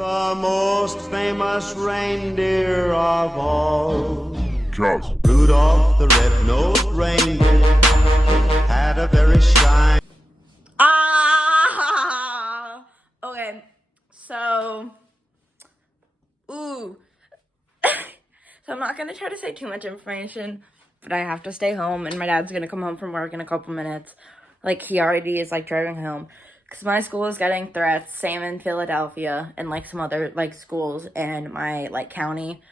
The most famous reindeer of all. Just Rudolph the red-nosed reindeer had a very shiny... Okay, so, so I'm not gonna try to say too much information, but I have to stay home, and my dad's gonna come home from work in a couple minutes. Like, he already is, like, driving home, because my school is getting threats, same in Philadelphia, and, like, some other, like, schools in my, like, county,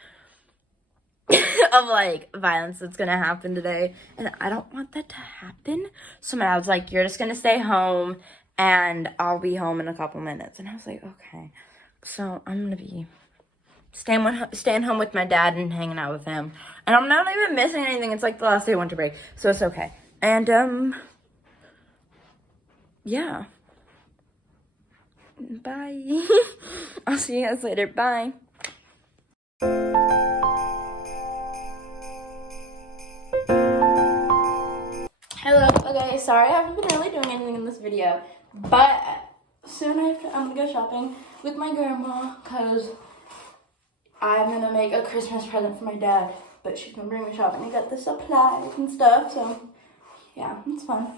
of, like, violence that's gonna happen today, and I don't want that to happen. So my dad was like, you're just gonna stay home, and I'll be home in a couple minutes. And I was like, okay. So I'm gonna be staying home with my dad and hanging out with him. And I'm not even missing anything. It's like the last day of winter break, so it's okay. And yeah. Bye. I'll see you guys later. Bye. Hello. Okay, sorry I haven't been really doing anything in this video, but soon I'm gonna go shopping with my grandma because I'm gonna make a Christmas present for my dad, but she's gonna bring me shopping and get the supplies and stuff, so yeah, it's fun.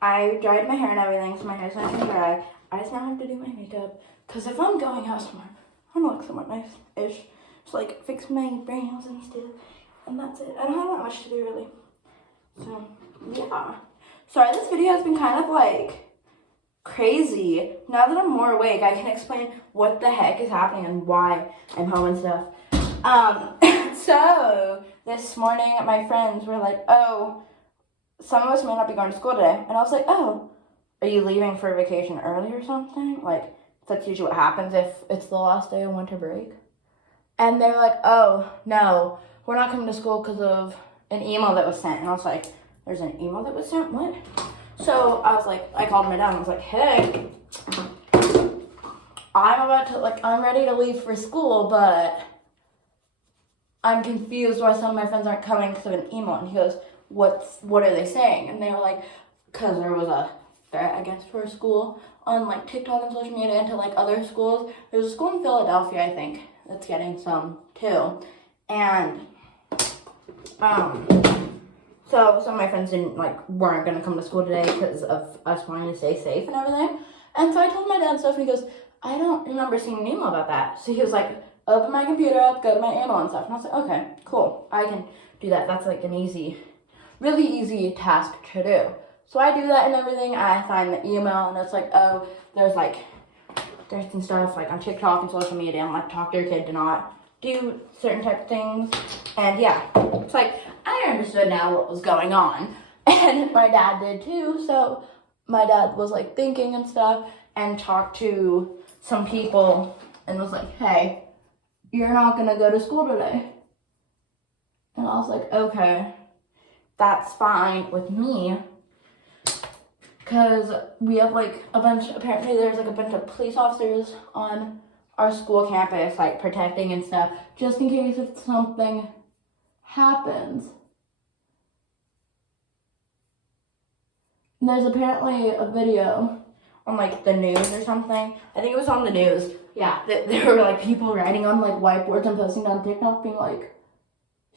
I dried my hair and everything, so my hair's not gonna dry. I just now have to do my makeup, because if I'm going out somewhere, I want to look somewhat nice-ish. Just like fix my brows and stuff, and that's it. I don't have that much to do really. So, yeah. Sorry, this video has been kind of like crazy. Now that I'm more awake, I can explain what the heck is happening and why I'm home and stuff. So this morning my friends were like, oh, some of us may not be going to school today. And I was like, oh, are you leaving for vacation early or something? Like, that's usually what happens if it's the last day of winter break. And they're like, oh, no, we're not coming to school because of an email that was sent. And I was like, there's an email that was sent? What? So I was like, I called my dad and I was like, hey, I'm ready to leave for school, but I'm confused why some of my friends aren't coming because of an email. And he goes, what are they saying? And they were like, because there was a threat, I guess, for a school on like TikTok and social media and to like other schools. There's a school in Philadelphia, I think, that's getting some too. And so some of my friends weren't gonna come to school today because of us wanting to stay safe and everything. And so I told my dad stuff, and he goes, I don't remember seeing an email about that. So he was like, open my computer up, go to my email and stuff. And I was like, okay, cool, I can do that. That's like an really easy task to do. So I do that and everything. I find the email, and it's like, oh, there's some stuff like on TikTok and social media, and like talk to your kid to not do certain type of things. And yeah, it's like I understood now what was going on, and my dad did too. So my dad was like thinking and stuff, and talked to some people and was like, hey, you're not gonna go to school today. And I was like, okay, that's fine with me, because we have like apparently there's like a bunch of police officers on our school campus, like protecting and stuff, just in case if something happens. And there's apparently a video on like the news or something. I think it was on the news. Yeah, there were like people writing on like whiteboards and posting on TikTok being like,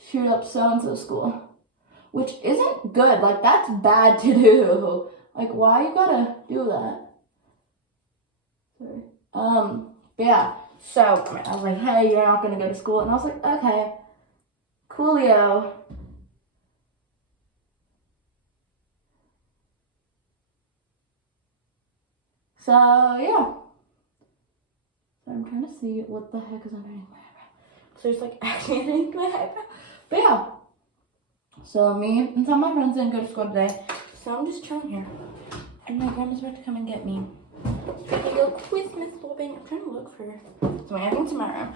shoot up so-and-so school. Which isn't good. Like, that's bad to do. Like, why you gotta do that? Sorry. But yeah. So, I was like, hey, you're not gonna go to school. And I was like, okay. Coolio. So, yeah. So, I'm trying to see what the heck is underneath my eyebrow. So, there's like acne underneath my eyebrow. But yeah. So, me and some of my friends didn't go to school today. So, I'm just chilling here. And my grandma's about to come and get me. So, I go with Miss Bobin. I'm trying to look for something. I think it's in my room.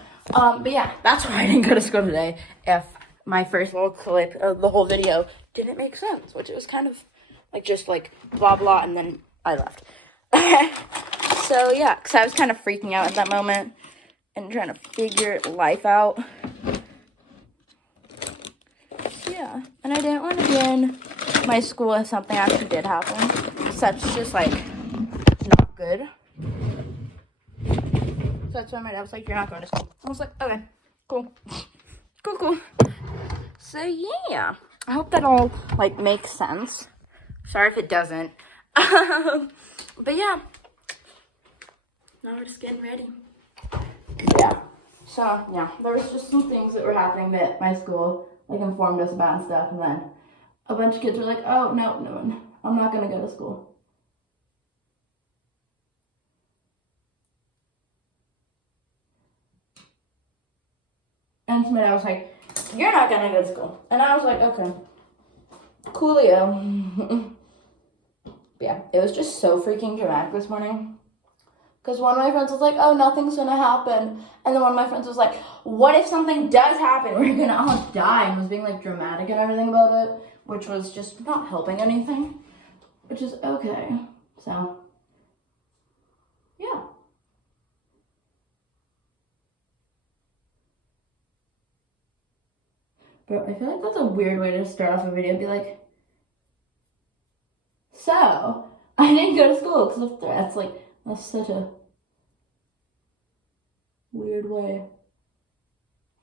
But yeah, that's why I didn't go to school today. If my first little clip of the whole video didn't make sense, which it was kind of like just like blah blah, and then I left. So yeah, because I was kind of freaking out at that moment and trying to figure life out. Yeah, and I didn't want to be in my school if something actually did happen. So that's just like not good. that's why my dad was like, you're not going to school. I was like, okay, cool. Cool. So, yeah. I hope that all, like, makes sense. Sorry if it doesn't. But, yeah. Now we're just getting ready. Yeah. So, yeah. There was just some things that were happening that my school, like, informed us about and stuff. And then a bunch of kids were like, oh, no, I'm not going to go to school. And so my dad was like, you're not gonna go to school. And I was like, okay, coolio. Yeah, it was just so freaking dramatic this morning. Because one of my friends was like, oh, nothing's gonna happen. And then one of my friends was like, what if something does happen? We're gonna all die. And was being like dramatic and everything about it. Which was just not helping anything. Which is okay. So, yeah. But I feel like that's a weird way to start off a video. Be like, so, I didn't go to school because of threats. Like, that's such a weird way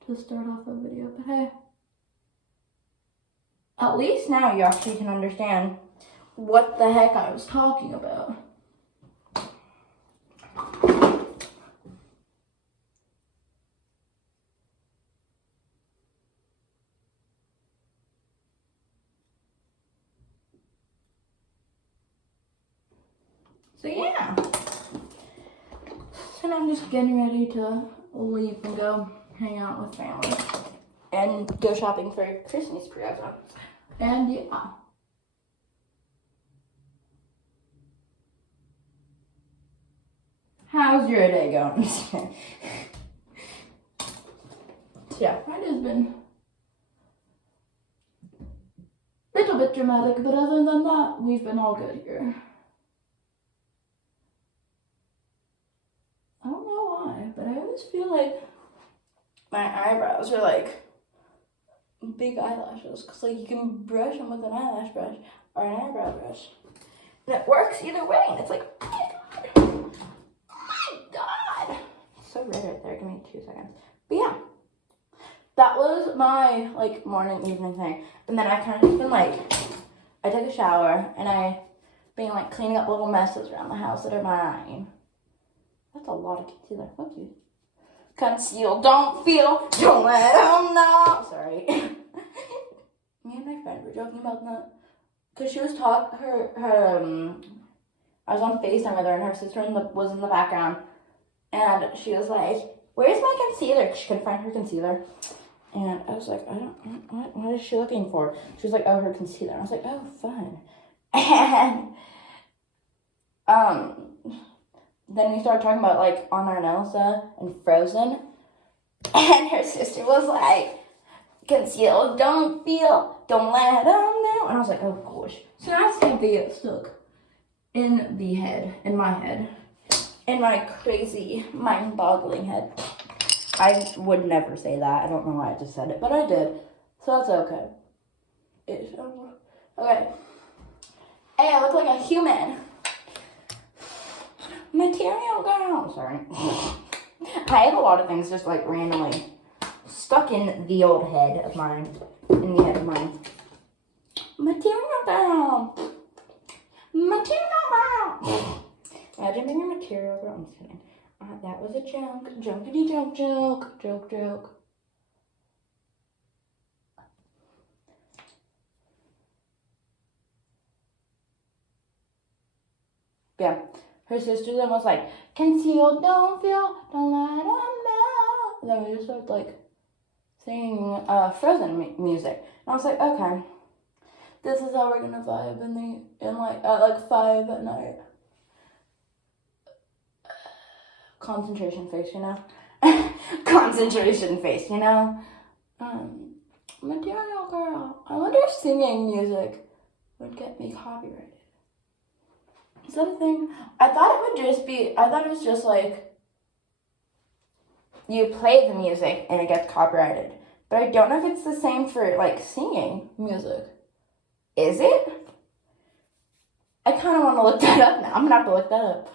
to start off a video. But hey, at least now you actually can understand what the heck I was talking about. So yeah. And I'm just getting ready to leave and go hang out with family. And go shopping for Christmas presents. And yeah. How's your day going? So yeah, my day's been a little bit dramatic, but other than that, we've been all good here. I don't know why, but I always feel like my eyebrows are like big eyelashes, because like you can brush them with an eyelash brush or an eyebrow brush. And it works either way, and it's like, oh my god. Oh my god. It's so red right there. Give me 2 seconds. But yeah. That was my like morning, evening thing. And then I kind of just been like, I took a shower and I been like cleaning up little messes around the house that are mine. That's a lot of concealer. Fuck you. Conceal, don't feel, don't let them know. Sorry. Me and my friend were joking about that. Because she was I was on FaceTime with her and her sister was in the background. And she was like, where's my concealer? Because she couldn't find her concealer. And I was like, what is she looking for? She was like, oh, her concealer. And I was like, oh, fun. And, then we started talking about, like, Anna and Elsa and Frozen. And her sister was like, conceal, don't feel, don't let them know. And I was like, oh, gosh. So that's the video stuck in the head, in my head. In my crazy, mind-boggling head. I would never say that. I don't know why I just said it, but I did. So that's okay. Okay. Hey, I look like a human. Material girl. Sorry. I have a lot of things just like randomly stuck in the old head of mine. In the head of mine. Material girl. Material girl. Imagine being a material girl. I'm just kidding. That was a joke. Jokety joke. Joke. Yeah. Her sister then was like, conceal, don't feel, don't let them know. And then we just started like singing Frozen music. And I was like, okay, this is how we're gonna vibe in like 5 at night. Concentration face, you know? Concentration face, you know? Material girl. I wonder if singing music would get me copyrighted. Is that a thing? I thought it was just like, you play the music and it gets copyrighted. But I don't know if it's the same for like singing music. Is it? I kind of want to look that up now. I'm gonna have to look that up.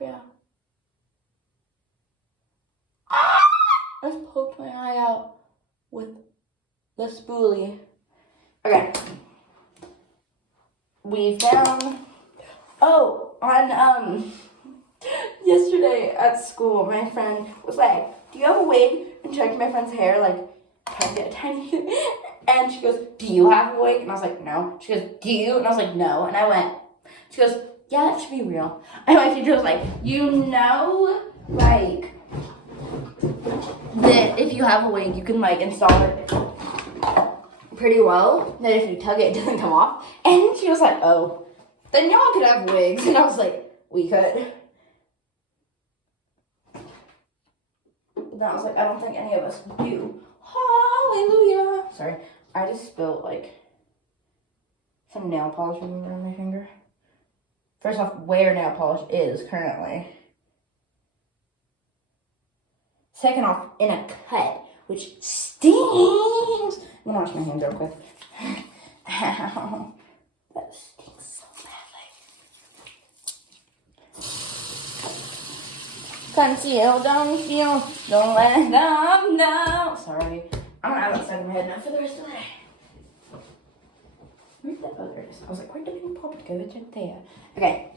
Yeah. with the spoolie. Okay. We found, on, yesterday at school, my friend was like, do you have a wig? And checked my friend's hair, like, tiny. And she goes, do you have a wig? And I was like, no. She goes, do you? And I was like, no. And I went, she goes, yeah, that should be real. And my teacher was like, you know, like, that if you have a wig, you can, like, install it pretty well. That if you tug it, it doesn't come off. And she was like, oh, then y'all could have wigs. And I was like, we could. But then I was like, I don't think any of us do. Hallelujah. Sorry, I just spilled, like, some nail polish remover on my finger. First off, where nail polish is currently. Second off, in a cut, which stings. I'm gonna wash my hands real quick. Ow. That stings so badly. Conceal, don't feel, don't let them know. Sorry. I'm gonna have that stuck in my head now for the rest of the day. Where'd the others? I was like, where did the pop go? It's right there. Okay.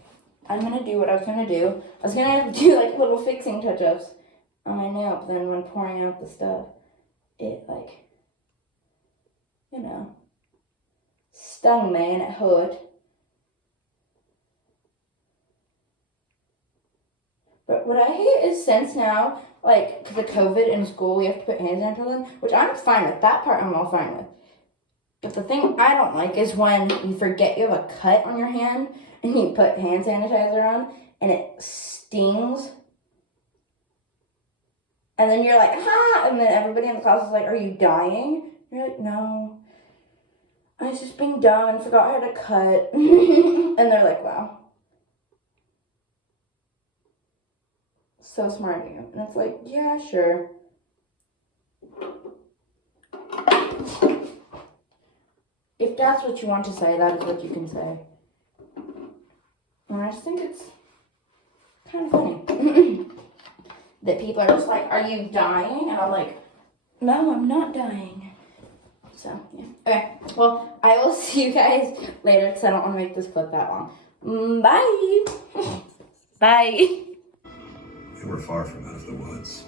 I'm gonna do what I was gonna do. I was gonna do like little fixing touch-ups on my nail, but then when pouring out the stuff, it like, you know, stung me and it hurt. But what I hate is since now, like, because of COVID in school, we have to put hand sanitizer on, which I'm fine with. That part I'm all fine with. But the thing I don't like is when you forget you have a cut on your hand and you put hand sanitizer on and it stings. And then you're like, ha! And then everybody in the class is like, are you dying? And you're like, no. I was just being dumb and forgot how to cut. And they're like, wow. So smart of you. And it's like, yeah, sure. If that's what you want to say, that is what you can say. And I just think it's kind of funny. That people are just like, are you dying? And I'm like, no, I'm not dying. So, yeah. Okay, well, I will see you guys later because I don't want to make this clip that long. Bye. Bye. You were far from out of the woods.